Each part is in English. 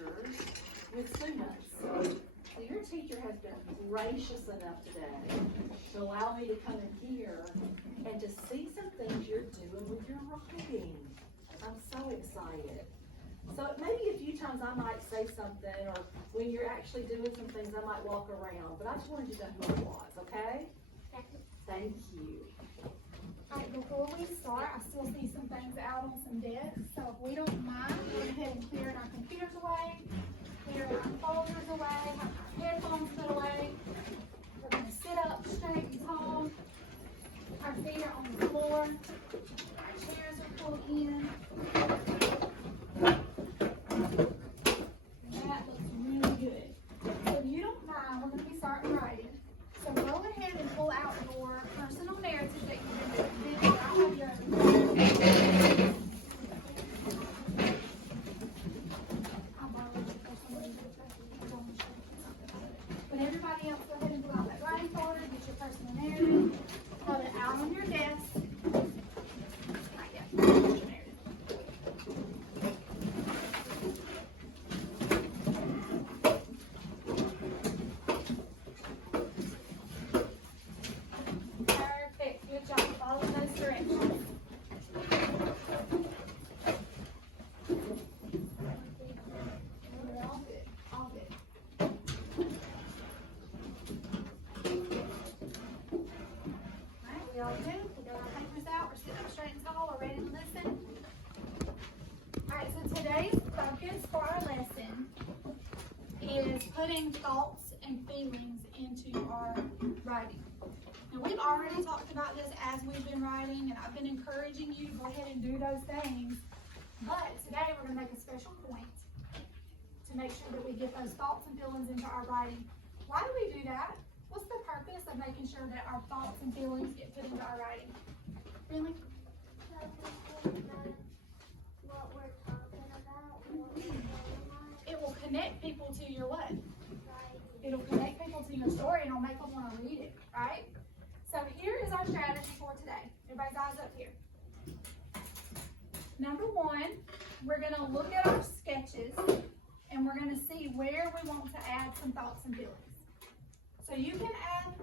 pictures with students. So your teacher has been gracious enough today to allow me to come in here and to see some things you're doing with your writing. I'm so excited. So maybe a few times I might say something, or when you're actually doing some things, I might walk around. But I just wanted you to know who I was, okay? Thank you. Alright, before we start, I still see some things out on some desks. So if we don't mind, go ahead and clear our computers away, clear our folders away, have our headphones put away. We're going to sit up straight and tall. Our feet are on the floor. Our chairs are pulled in. That looks really good. So if you don't mind, we're going to be starting writing. So go ahead and pull out your personal narrative that you've been doing. Then I'll have your But everybody else, go ahead and pull out that writing folder, get your personal narrative, put it out on your desk. Not yet. Get your narrative. Perfect. Good job. Follow those directions. You're all good. All good. Alright, we all good? We got our papers out. We're sitting up straight and tall. We're ready to listen. Alright, so today's focus for our lesson is putting thoughts and feelings into our writing. Now, we've already talked about this as we've been writing, and I've been encouraging you to go ahead and do those things. But today we're going to make a special point to make sure that we get those thoughts and feelings into our writing. Why do we do that? What's the purpose of making sure that our thoughts and feelings get put into our writing? Really? What we're talking about, what we're going on, It will connect people to your what? right? It'll connect people to your story, and it'll make them want to read it, right? So here is our strategy for today. Everybody's eyes up here. Number one, we're going to look at our sketches, and we're going to see where we want to add some thoughts and feelings. So you can add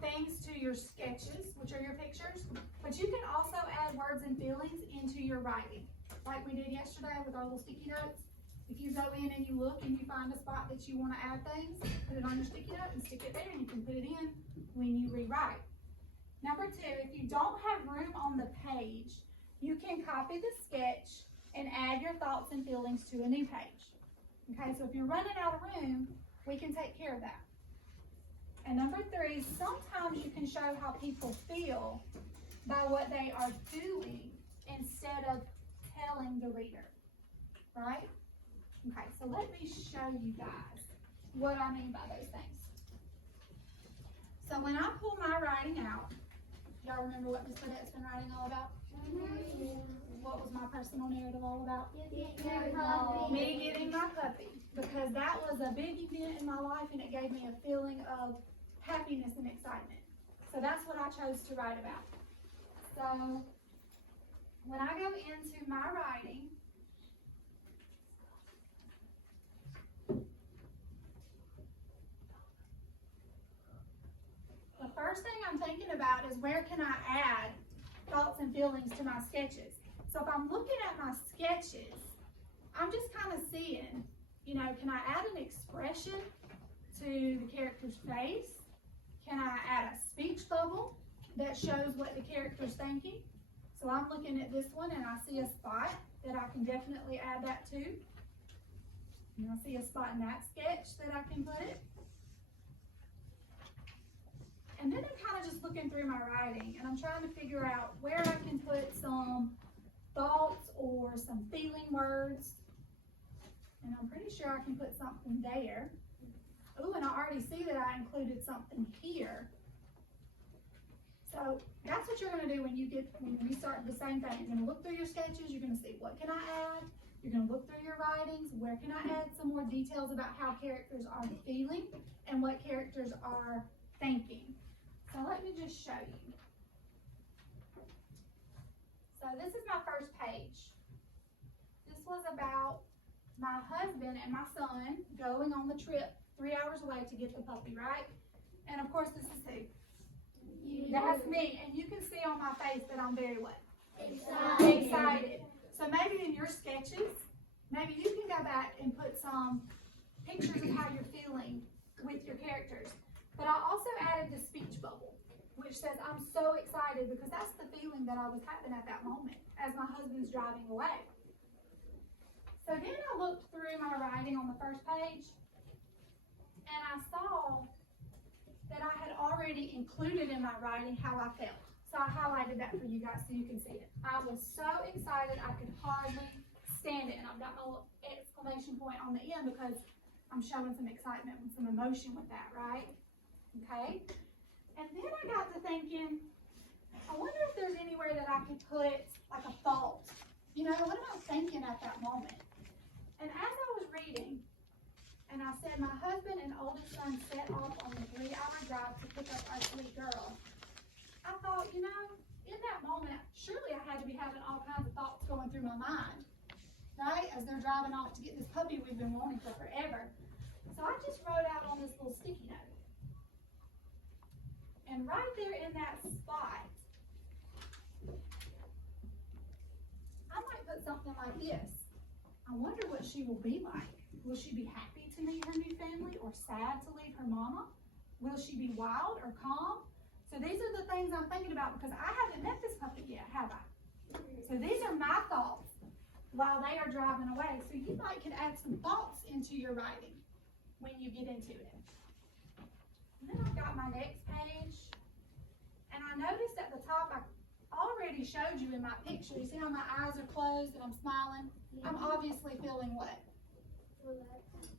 things to your sketches, which are your pictures, but you can also add words and feelings into your writing, like we did yesterday with our little sticky notes. If you go in and you look and you find a spot that you want to add things, put it on your sticky note and stick it there, and you can put it in when you rewrite. Number two, if you don't have room on the page, you can copy the sketch and add your thoughts and feelings to a new page. Okay, so if you're running out of room, we can take care of that. And number three, sometimes you can show how people feel by what they are doing instead of telling the reader, right? Okay, so let me show you guys what I mean by those things. So when I pull my writing out, y'all remember what Miss Burdette's been writing all about? What was my personal narrative all about? Me getting my puppy, because that was a big event in my life, and it gave me a feeling of happiness and excitement. So that's what I chose to write about. So when I go into my writing, the first thing I'm thinking about is where can I add thoughts and feelings to my sketches. So if I'm looking at my sketches, I'm just kind of seeing, you know, can I add an expression to the character's face? Can I add a speech bubble that shows what the character's thinking? So I'm looking at this one and I see a spot that I can definitely add that to. And I see a spot in that sketch that I can put it. And then I'm kind of just looking through my writing and I'm trying to figure out where I can put some thoughts or some feeling words. And I'm pretty sure I can put something there. Ooh, and I already see that I included something here. So that's what you're going to do when you start the same thing. You're going to look through your sketches. You're going to see what can I add. You're going to look through your writings. Where can I add some more details about how characters are feeling and what characters are thinking. So let me just show you. So this is my first page. This was about my husband and my son going on the trip 3 hours away to get the puppy, right? And of course, this is who? That's me. And you can see on my face that I'm very what? Excited. So maybe in your sketches, maybe you can go back and put some pictures of how you're feeling with your characters. But I also added the speech bubble, which says I'm so excited, because that's the feeling that I was having at that moment as my husband's driving away. So then I looked through my writing on the first page, and I saw that I had already included in my writing how I felt. So I highlighted that for you guys so you can see it. I was so excited I could hardly stand it, and I've got my little exclamation point on the end because I'm showing some excitement and some emotion with that, right? Okay? And then I got to thinking, I wonder if there's anywhere that I could put like a thought. You know, what am I thinking at that moment? And as I was reading, and I said, my husband and oldest son set off on the 3-hour drive to pick up our sweet girl. I thought, you know, in that moment, surely I had to be having all kinds of thoughts going through my mind, right? As they're driving off to get this puppy we've been wanting for forever. So I just wrote out on this little sticky note. And right there in that spot, I might put something like this. I wonder what she will be like. Will she be happy to meet her new family, or sad to leave her mama? Will she be wild or calm? So these are the things I'm thinking about, because I haven't met this puppy yet, have I? So these are my thoughts while they are driving away. So you might can add some thoughts into your writing when you get into it. And then I've got my next page. And I noticed at the top, I already showed you in my picture. You see how my eyes are closed and I'm smiling? I'm obviously feeling what?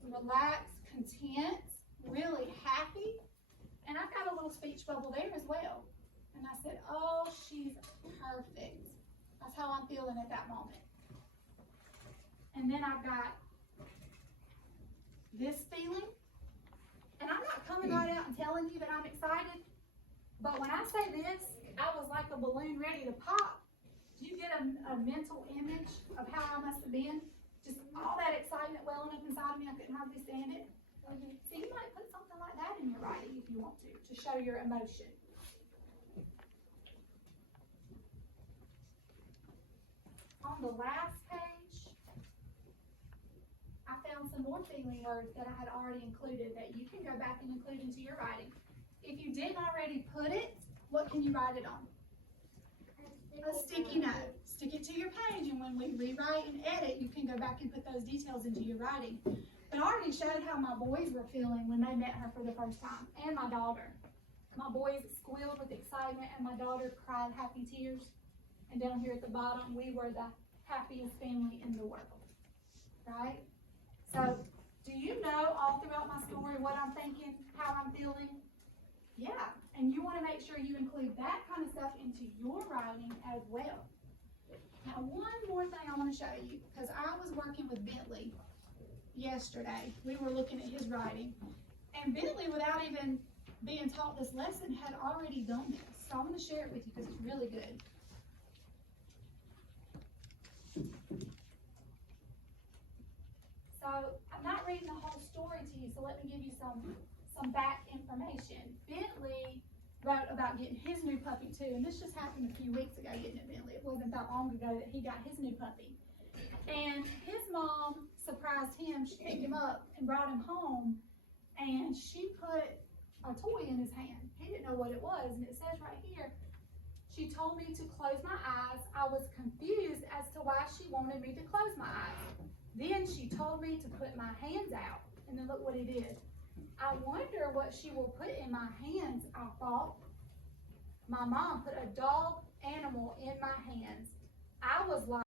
Relaxed, content, really happy. And I've got a little speech bubble there as well. And I said, oh, she's perfect. That's how I'm feeling at that moment. And then I've got this feeling. And I'm not coming right out and telling you that I'm excited. But when I say this, I was like a balloon ready to pop. Do you get a mental image of how I must have been? Just all that excitement welling up inside of me, I couldn't hardly stand it. So you might put something like that in your writing if you want to show your emotion. On the last page, I found some more feeling words that I had already included that you can go back and include into your writing. If you didn't already put it, what can you write it on? A sticky note. Stick it to your page, and when we rewrite and edit, you can go back and put those details into your writing. But I already showed how my boys were feeling when they met her for the first time, and my daughter. My boys squealed with excitement, and my daughter cried happy tears. And down here at the bottom, we were the happiest family in the world, right? So, do you know all throughout my story what I'm thinking, how I'm feeling? Yeah, and you want to make sure you include that kind of stuff into your writing as well. Now, one more thing I want to show you, because I was working with Bentley yesterday. We were looking at his writing, and Bentley, without even being taught this lesson, had already done this. So I'm going to share it with you because it's really good. So I'm not reading the whole story to you, so let me give you some back information. Bentley wrote about getting his new puppy too, and this just happened a few weeks ago, didn't it, Bentley? It wasn't that long ago that he got his new puppy. And his mom surprised him. She picked him up and brought him home, and she put a toy in his hand. He didn't know what it was, and it says right here, she told me to close my eyes. I was confused as to why she wanted me to close my eyes. Then she told me to put my hands out, and then look what he did. I wonder what she will put in my hands, I thought. My mom put a dog animal in my hands. I was like,